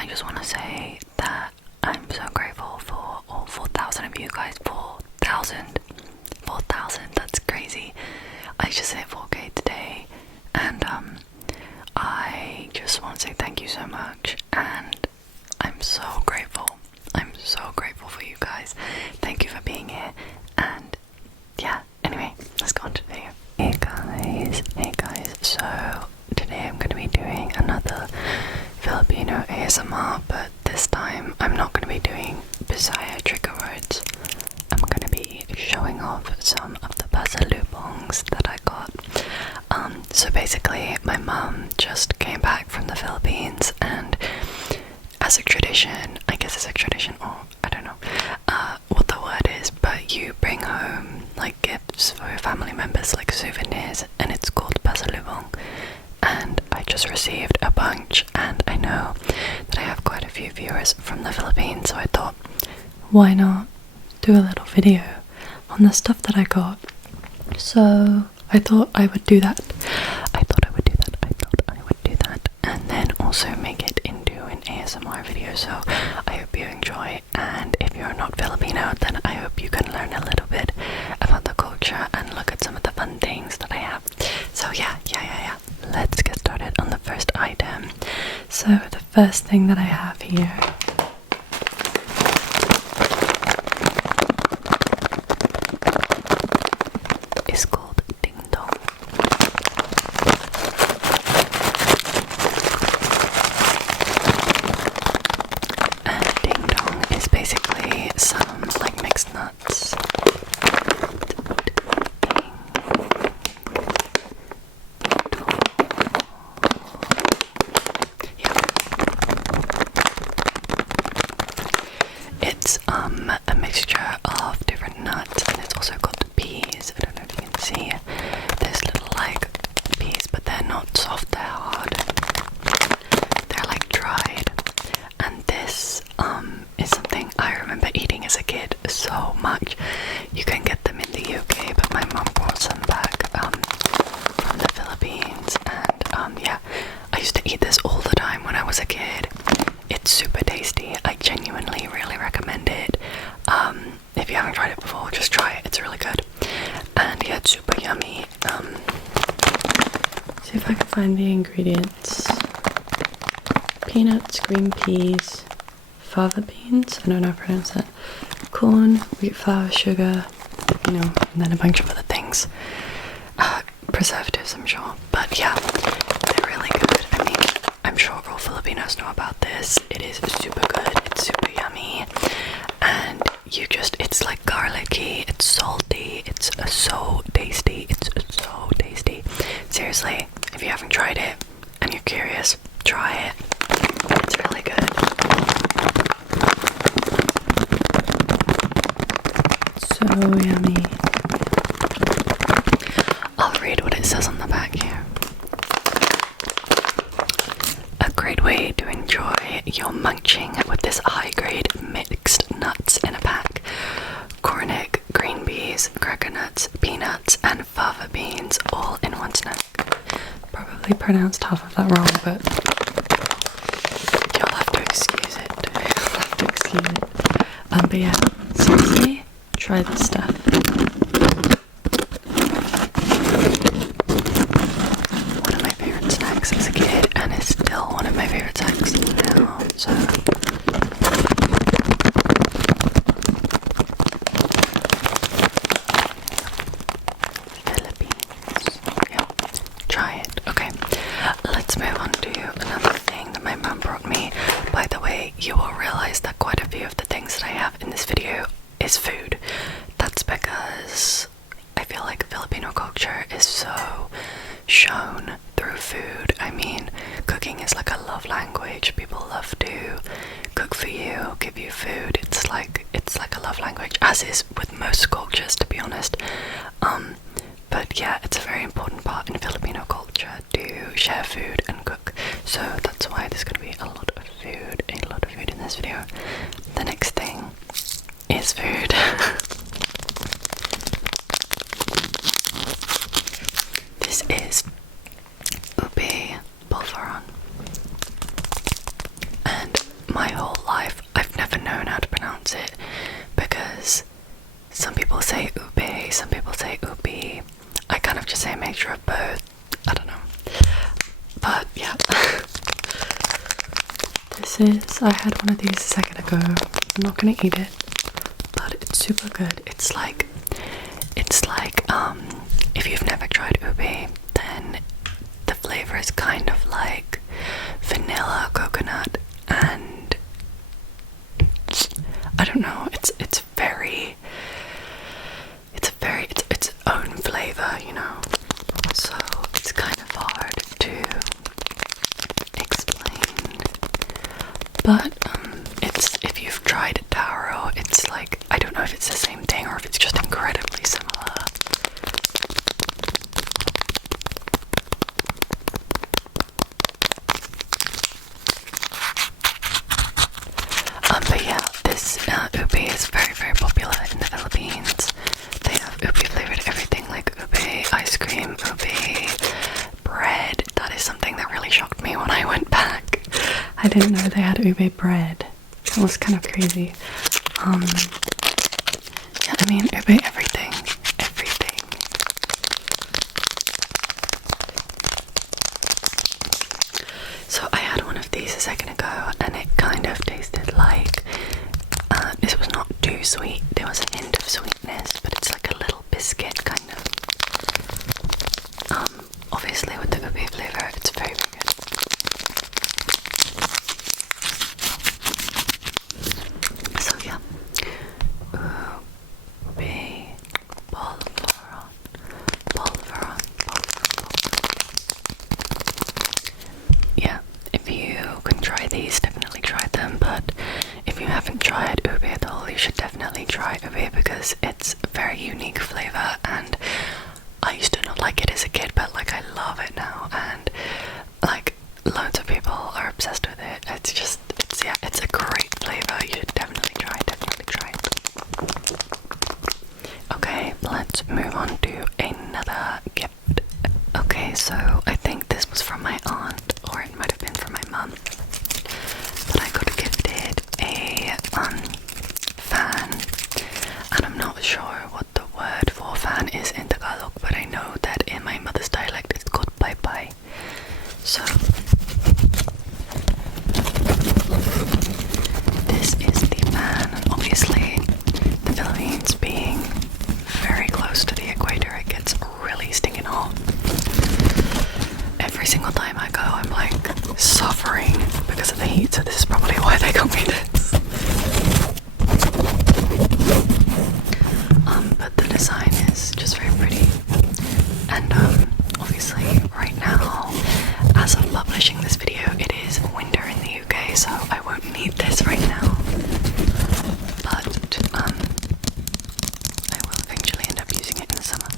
I just want to say that I'm so grateful for all 4,000 of you guys. 4,000, that's crazy. I just hit 4K today, and I just want to say thank you so much, and I'm so grateful. I'm so grateful for you guys. Thank you for being here, and yeah, anyway, let's go on to the video. Hey guys, so today I'm going to be doing another Filipino ASMR, but this time I'm not going to be doing Bisaya trigger words. I'm going to be showing off some of the pasalubongs that I got. So basically my mum just came back from the Philippines, and as a tradition, I guess it's a tradition, or I don't know what the word is, but you bring home like gifts for your family members, like souvenirs, and it's called pasalubong. And I just received a bunch, and I know that I have quite a few viewers from the Philippines, so I thought, why not do a little video on the stuff that I got? So I thought I would do that. And then also make it into an ASMR video, so I hope you enjoy, and if you're not Filipino, then I hope you can learn a little bit about the culture and look at some of the fun things that I have. So yeah, let's get started on the first item. So the first thing that I have here is called Ding Dong. Basically some like mixed nuts. Yeah. It's a mixture of different nuts, and it's also got peas. I don't know if you can see. There's little like peas, but they're not soft, they're hard. They're like dried. And this is something I remember eating as a kid so much. You can get them in the UK, but my mum brought some back from the Philippines, and yeah, I used to eat this all the time when I was a kid. It's super tasty. I genuinely really recommend it. If you haven't tried it before, just try it. It's really good. And yeah, it's super yummy. See if I can find the ingredients. Peanuts, green peas, fava beans, I don't know how to pronounce that, corn, wheat flour, sugar, and then a bunch of other things. Preservatives, I'm sure. But yeah, they're really good. I mean, I'm sure all Filipinos know about this. It is super good, it's super yummy, and it's like garlicky, it's salty, it's so tasty, Seriously, if you haven't tried it and you're curious, try it. It's really good. So yummy. I'll read what it says on the back here. A great way to enjoy your munching with this high-grade mixed nuts in a pack. Cornic, green peas, cracker nuts, peanuts, and fava beans all in one snack. Probably pronounced half of that wrong, but you'll have to excuse it. But yeah, seriously, try this stuff. One of my favorite snacks as a kid, and it's still one of my favorite snacks now, so Philippines. Yeah, try it. Okay, let's move on to another thing that my mum brought me. By the way, you will realize that quite a few of the things that I have in this video is food. That's because I feel like Filipino culture is so shown through food. I mean, cooking is like a love language. People love to cook for you, give you food. It's like a love language, as is with most cultures, to be honest. But yeah, it's a very important part in Filipino culture to share food and cook. So that's why there's going to be a lot of food in this video. The next thing is food. This is ube Polvoron, and my whole life I've never known how to pronounce it, because some people say ube, some people say ubi. I kind of just say a mixture of both. I don't know. But yeah. I had one of these a second ago. I'm not gonna eat it, but it's super good. It's like if you've never tried ube, then the flavor is kind of like vanilla, coconut, and I don't know, it's its own flavor, you know, so it's kind of hard to explain. But it's, if you've tried taro, it's like, I don't know if it's the same thing or if it's just incredibly similar. But yeah, this ube is very, very popular in the Philippines. They have ube flavored everything, like ube ice cream, ube bread. That is something that really shocked me when I went back. I didn't know they had ube bread. It was kind of crazy. Yeah, I mean, ube everything. So I had one of these a second ago, and it kind of tasted like, this was not too sweet, there was an hint of sweetness, but it's like a little biscuit kind of. Obviously with the ube flavor, it's very, very good. So yeah, ube, Polvoron. Yeah, if you can try these, definitely try them, but if you haven't tried ube at all, you should definitely try ube, because it's a very unique flavor, and I used to not like it as a kid, but like I love it now, and like loads of people are obsessed with it. It's a great flavor. You should definitely try it. Okay, let's move on to another gift. Okay, so I think this was from my aunt, or it might have been from my mum, but I got gifted a fan, and I'm not sure what the word for fan is in Tagalog, but I know that in my mother's dialect it's called bye-bye. So this is the fan, and obviously the Philippines being very close to the equator, it gets really stinking hot. Every single time I go, I'm like suffering because of the heat, so this is probably why they got me this. But the design is just very pretty, and obviously right now, as I'm publishing this video, it is winter in the UK, so I won't need this right now, but I will eventually end up using it in the summer.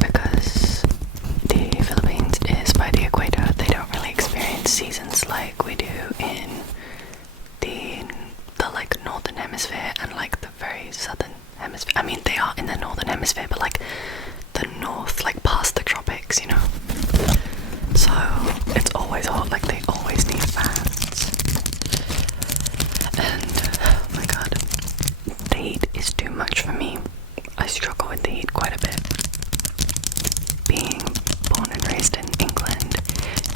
Because the Philippines is by the equator, they don't really experience seasons like we do in the like northern hemisphere and like the very southern hemisphere. I mean, they are in the northern hemisphere, but like the north, like past the tropics, you know. So it's always hot, like they always need fans. And oh my god, the heat is too much for me. I struggle with the heat quite a bit. Being born and raised in England,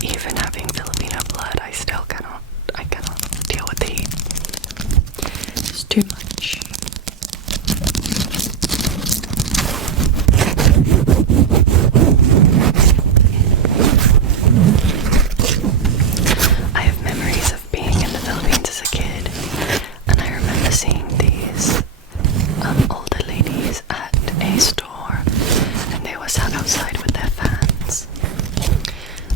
even having Filipino blood, I cannot deal with the heat. It's too much. I have memories of being in the Philippines as a kid, and I remember seeing these older ladies at a store, and they were sat outside with their fans,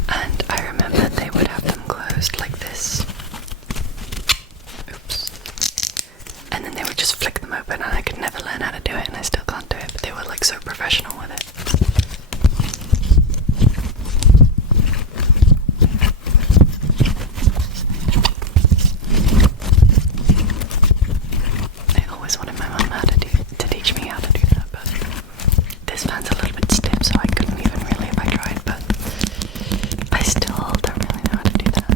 and I remember they would have them closed like this, oops, and then they would could just flick them open, and I could never learn how to do it, and I still can't do it, but they were like so professional with it. I always wanted my mum to teach me how to do that, but this fan's a little bit stiff, so I couldn't even really if I tried, but I still don't really know how to do that.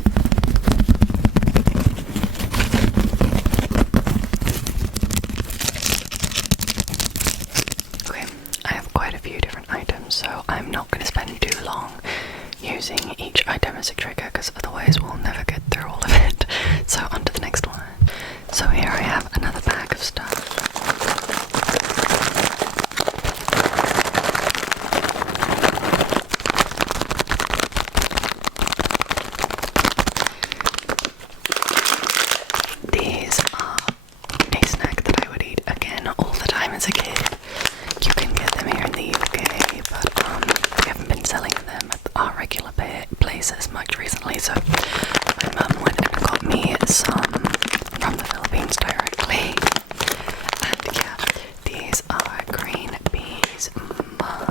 Okay, I have quite a few different items, so I'm not going to spend too long using each item as a trigger, because otherwise we'll never get through all of it. So on to the next one. So here I have another bag of stuff. These are a snack that I would eat again all the time as a kid. You can get them here in the UK, but we haven't been selling them at our regular places much recently, so my mum went and got me some from the Philippines directly. And yeah, these are green peas muncher.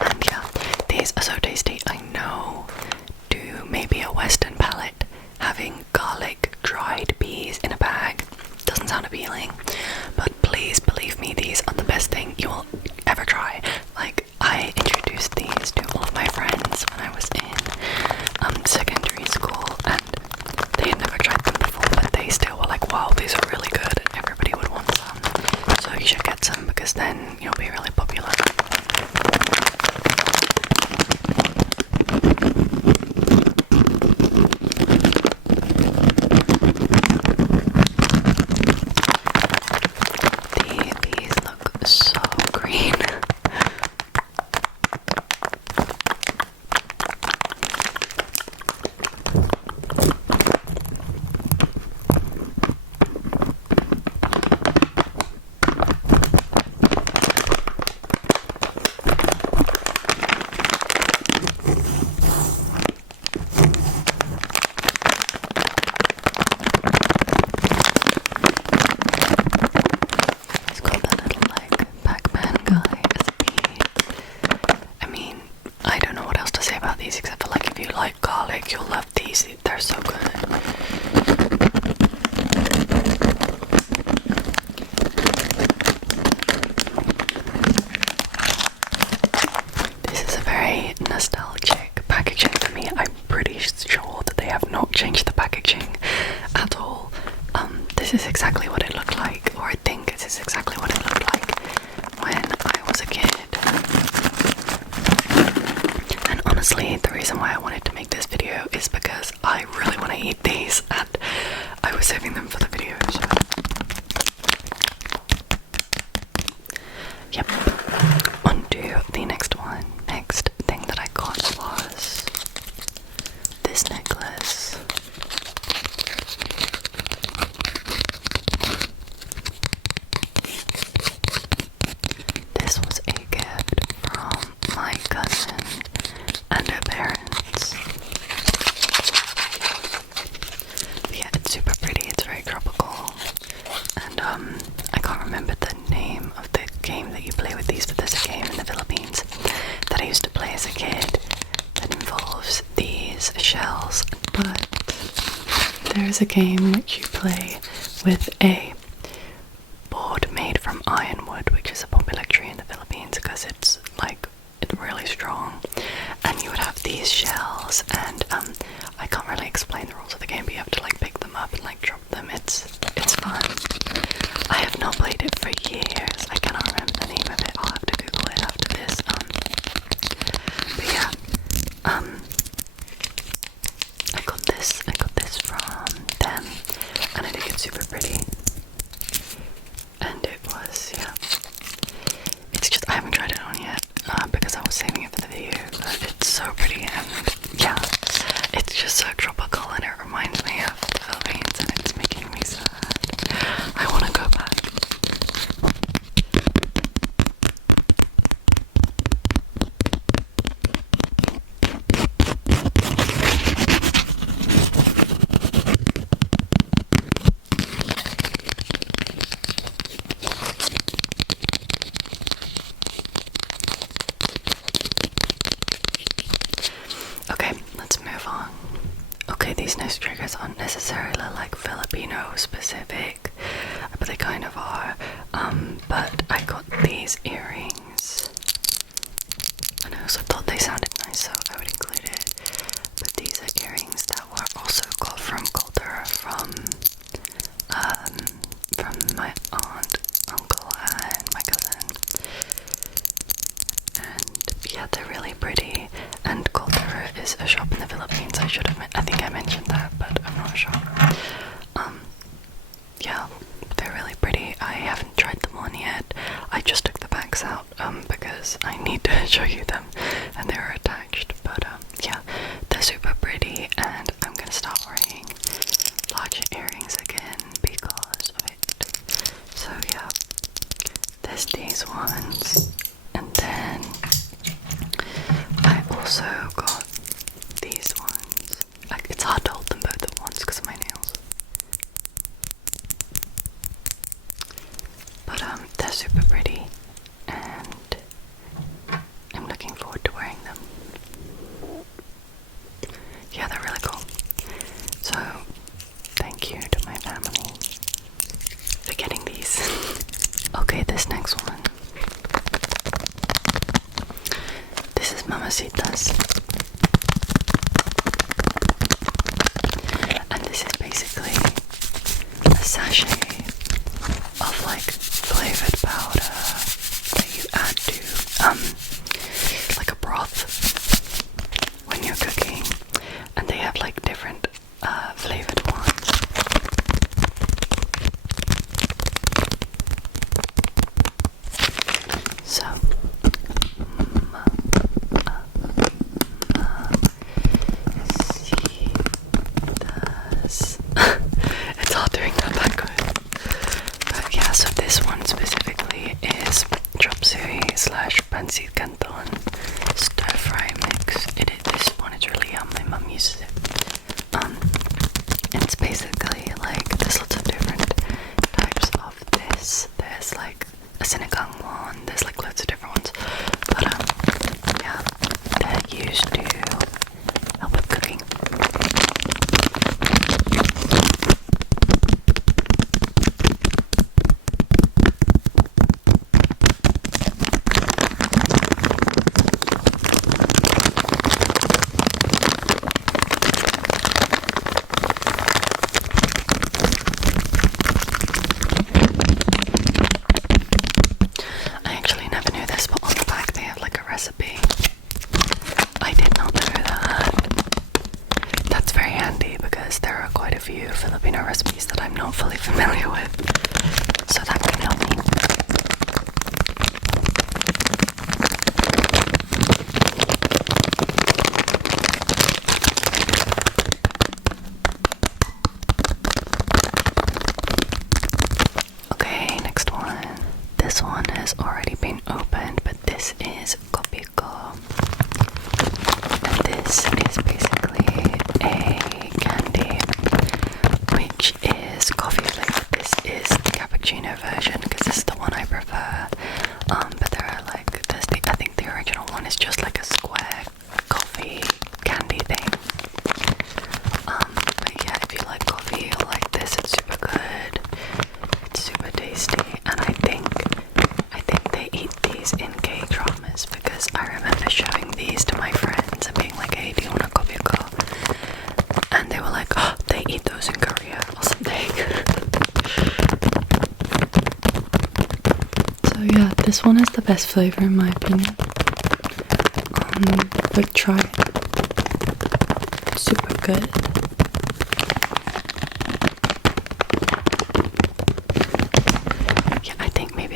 And yeah, these are so tasty. I know, to maybe a Western palate, having garlic dried peas in a bag doesn't sound appealing, but please believe me, these are the best thing you will ever try. Like, I introduced these to all of my friends when I was in secondary school, and they had never tried them before, but they still were like, wow, these are really good, and everybody would want some. So you should get some, because then you'll be really popular. These look so green. He's got that little like Pac-Man guy as a bead. I mean, I don't know what else to say about these except for, like, if you like garlic, you'll love these. They're so good. This is a very nostalgic packaging for me. I'm pretty sure that they have not changed the packaging at all. This is exactly what it looked like, or I think this is exactly what it looked like when I was a kid. And honestly, the reason why I wanted to make this video is because I really want to eat these, and I was saving them for the videos. Yep. On to the next one. Next thing that I got was this necklace. This was a gift from my cousin and her parents. Yeah, it's super pretty. It's very tropical. And I can't remember the name of the game that you play with these, but there's a game in the Philippines that I used to play as a kid that involves these shells, but there's a game which you play with a board made from ironwood, which is a popular tree in the Philippines because it's really strong, and you would have these shells, and I can't really explain the rules of the game, but you have to like pick them up and like drop them. It's fun. I have not played it for years. I cannot remember the name of it. I'll have to Google it after this. But yeah, I got this from them, and I think it's super pretty. And it was, yeah. It's just, I haven't tried it on yet, because I was saving it for the video, but it's so pretty, and yeah, it's just so tropical, and it reminds me of the Philippines, and it's making me sad. I want to go back. Obviously these next triggers aren't necessarily like Filipino specific, but they kind of are. But I got these earrings and I also thought they sounded nice, so I would include it. But these are earrings that were also got from Culture from my aunt, uncle, and my cousin. And yeah, they're really pretty. And Culture is a shop in the Philippines. I think I mentioned that, but I'm not sure. Yeah, they're really pretty. I haven't tried them on yet. I just took the bags out because I need to show you them, and they're attached. But yeah, they're super pretty, and I'm gonna start wearing larger earrings again because of it. So yeah, there's these ones, and then I also got these ones. Like, it's hard to hold them both at once because of my nails. But they're super pretty, and I'm looking forward to wearing them. Yeah, they're really cool. So, thank you to my family for getting these. Okay, this next one. This is Mama Sita's. And this is basically a sachet of like flavored powder that you add to like a broth when you're cooking, and they have like different flavored ones. So it's hard doing that backward. But yeah, so this one specifically is chop suey / pancit canton stir fry mix. This one is really yum. My mum uses it. It's basically like there's lots of different types of this. There's like a sinigang one. There's like loads of different ones. But yeah, they're used to help with cooking. Recipe. I did not know that. That's very handy because there are quite a few Filipino recipes that I'm not fully familiar with, so that can help me. Okay, next one. This one has already been opened, but this is Kopiko. And this is basically a candy which is coffee flavored. This is the cappuccino version because this is the one I prefer. But there are like, I think the original one is just like a square coffee candy thing. But yeah, if you like coffee, you'll like this. It's super good. It's super tasty, and I think they eat these in K-dramas because I remember showing these to my friends and being like, hey, do you want a Kopiko? And they were like, oh, they eat those in Korea or something. So yeah, this one has the best flavor in my opinion. But try it. It's super good.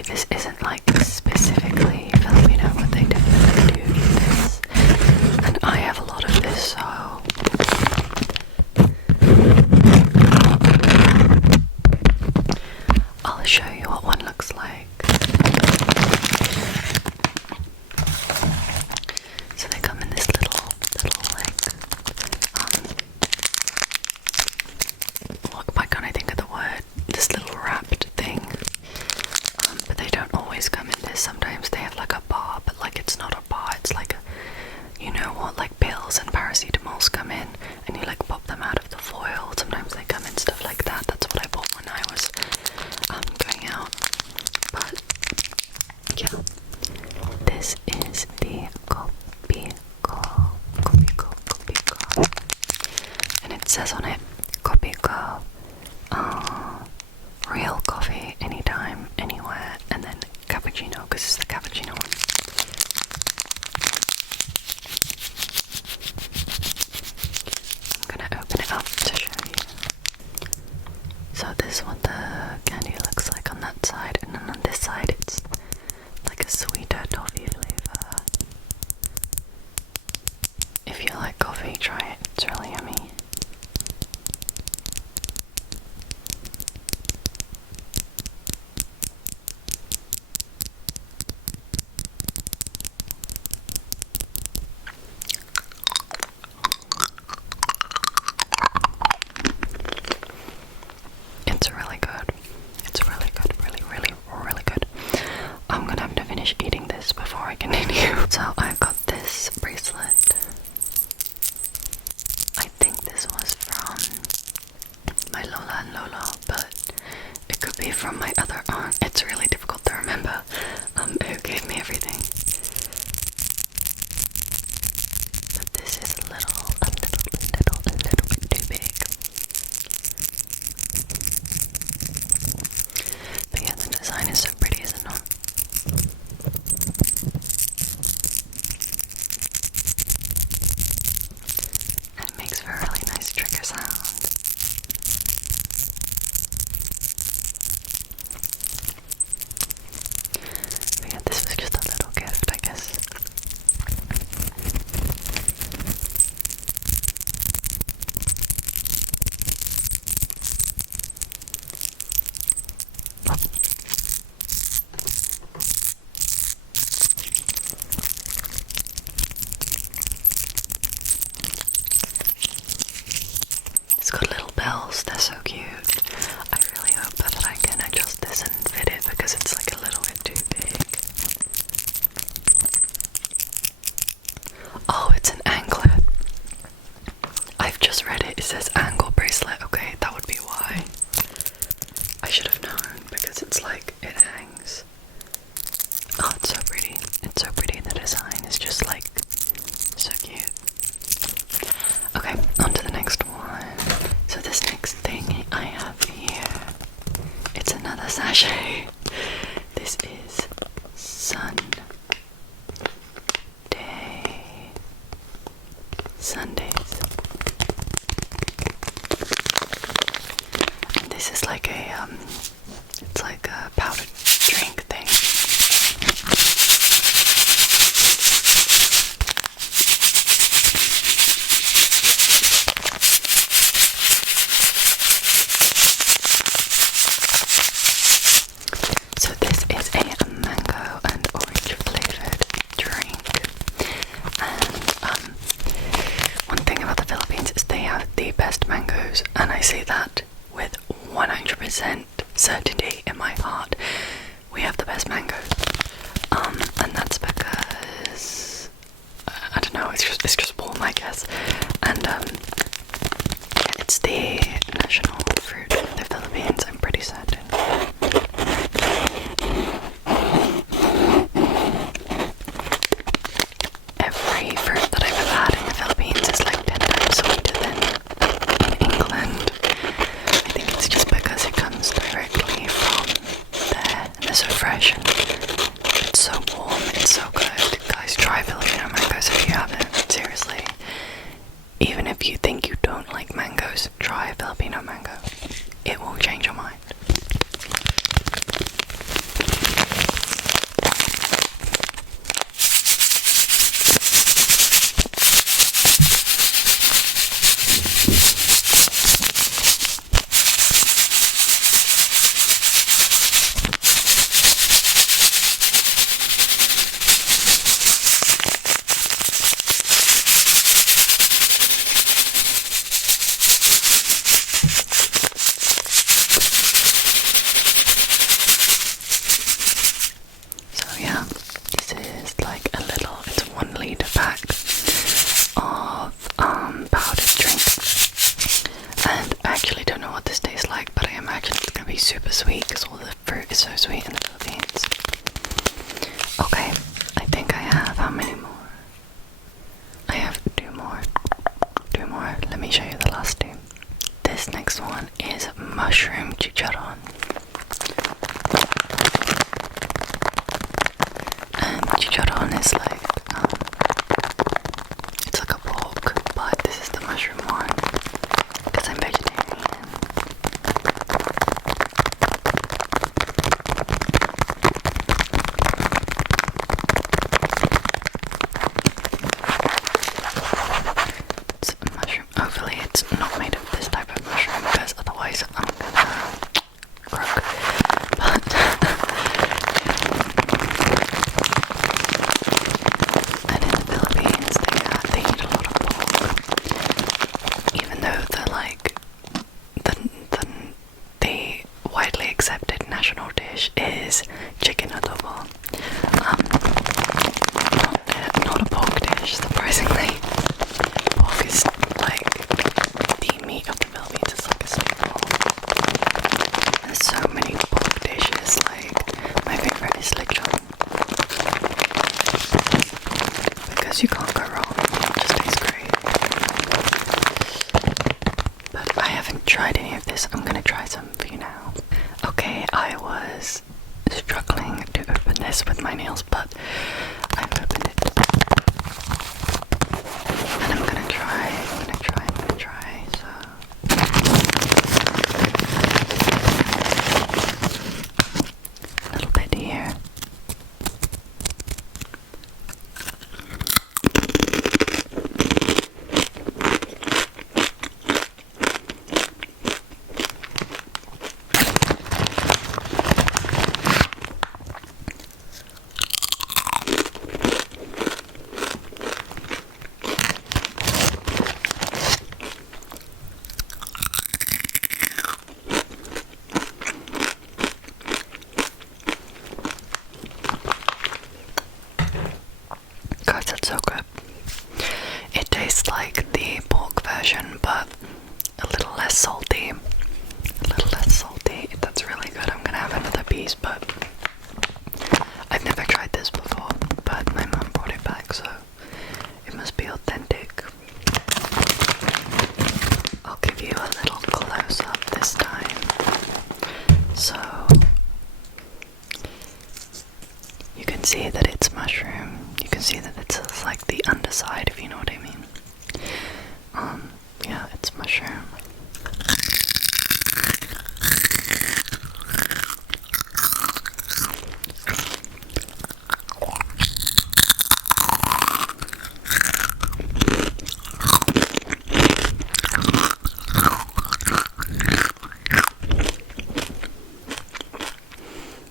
This isn't like specifically Filipino, but they definitely do eat this, and I have a lot of this, so I'll show you what one looks like. So they come in this little like says on it, Kopiko, real coffee, anytime, anywhere, and then cappuccino, because it's the cappuccino one. I'm gonna open it up to show you. So this is what the candy looks like on that side, and then on this side it's like a sweeter toffee flavour. If you like coffee, try it, it's really yummy. It's really good. It's really good, really good. I'm gonna have to finish eating this before I continue. So I got this bracelet. I think this was from my Lola and Lola, but it could be from my other aunt. It's really difficult to remember who gave me everything. But this is a little bit too big. But yeah, the design is so pretty, is it not? It makes for a really nice trigger sound. But yeah, this was just a little gift, I guess. It's got little bells, they're so cute. I really hope that I can adjust this and fit it because it's like a little bit too big. Oh, it's an anklet. I've just read it, it says ankle bracelet. Okay, that would be why. I should have known because it's like, it hangs. Oh, it's so pretty. It's so pretty. The design is just like, so cute. Okay, on to the next one. So this next thing I have here, it's another sachet. This is Sundays. And this is like a it's like a powdered drink thing. So this is a mango and orange flavored drink. And one thing about the Philippines is they have the best mangoes, and I say that with 100% certainty in my heart. We have the best mangoes. And that's because I don't know, it's just warm, I guess. And it's the national fruit of the Philippines, I'm pretty certain. Every fruit that I've ever had in the Philippines is like 10 times sweeter than in England. I think it's just because it comes directly from there, and they're so fresh and it's so warm, it's so good. Guys, try Filipino mangoes if you haven't, seriously. Even if you haven't tried any of this, I'm gonna try some for you now. Okay, I was struggling to open this with my nails, but I've opened it. And I'm gonna try, so. A little bit here. Guys, that's so good. It tastes like the pork version, but a little less salty. That's really good. I'm gonna have another piece, but I've never tried this before, but my mum brought it back, so it must be authentic. I'll give you a little close-up this time. So you can see that it's mushroom. You can see that it's like the underside, if you know what I mean. Yeah, it's mushroom.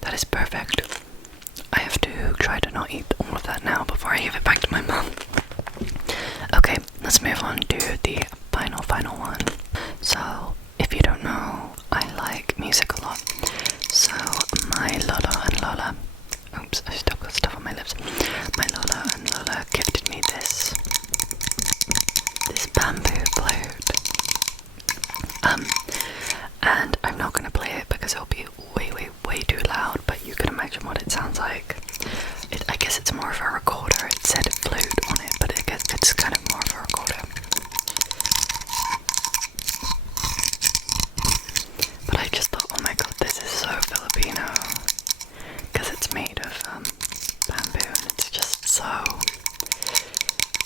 That is perfect. I have to try to not eat all of that now before I give it back to my mum. Okay, let's move on to the final one. So, if you don't know, I like music a lot. So, my Lolo and Lola, oops, I still got stuff on my lips. My Lola and Lola gifted me this bamboo flute. And I'm not gonna play it because it'll be way too loud, but you can imagine what it sounds like. I guess it's more of a recorder. It said flute on it, but I guess it's kind of more of a recorder. But I just thought, oh my god, this is so Filipino, because it's made of bamboo, and it's just so,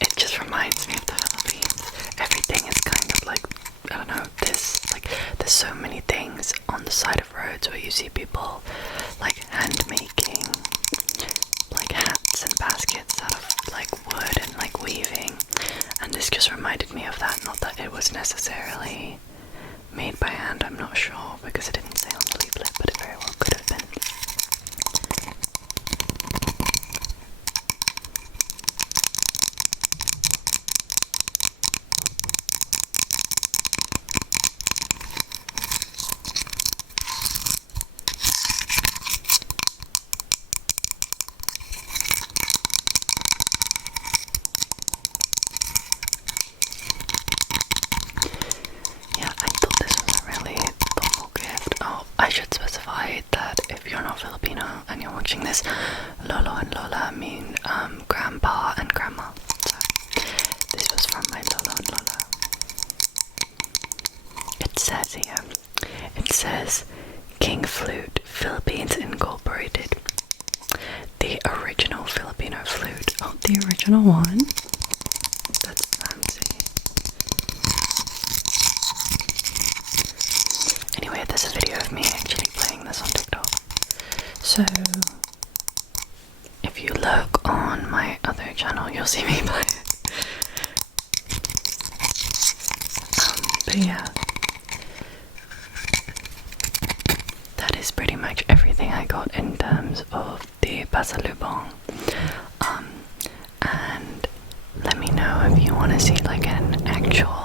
it just reminds me of the Philippines. Everything is kind of like, I don't know, there's so many things on the side of roads where you see people like hand making like hats and baskets out of like wood and like weaving, and this just reminded me of that. Not that it was necessarily made by hand, I'm not sure, because it didn't say on the leaflet, but it very well could have been. I should specify that if you're not Filipino and you're watching this, Lolo and Lola mean grandpa and grandma. So this was from my Lolo and Lola. It says here, it says King Flute, Philippines Incorporated. The original Filipino flute. Oh, the original one? That's fancy. Anyway, this is a video of me actually playing this on TikTok. So, if you look on my other channel, you'll see me play it. But yeah, that is pretty much everything I got in terms of the pasalubong. And let me know if you want to see like an actual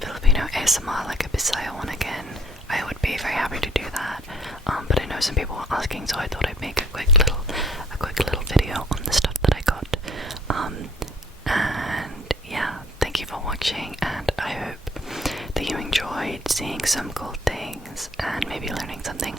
Filipino ASMR, like a Bisaya one again. I would be very happy to do that. But I know some people were asking, so I thought I'd make a quick little video on the stuff that I got. And yeah, thank you for watching, and I hope that you enjoyed seeing some cool things and maybe learning something.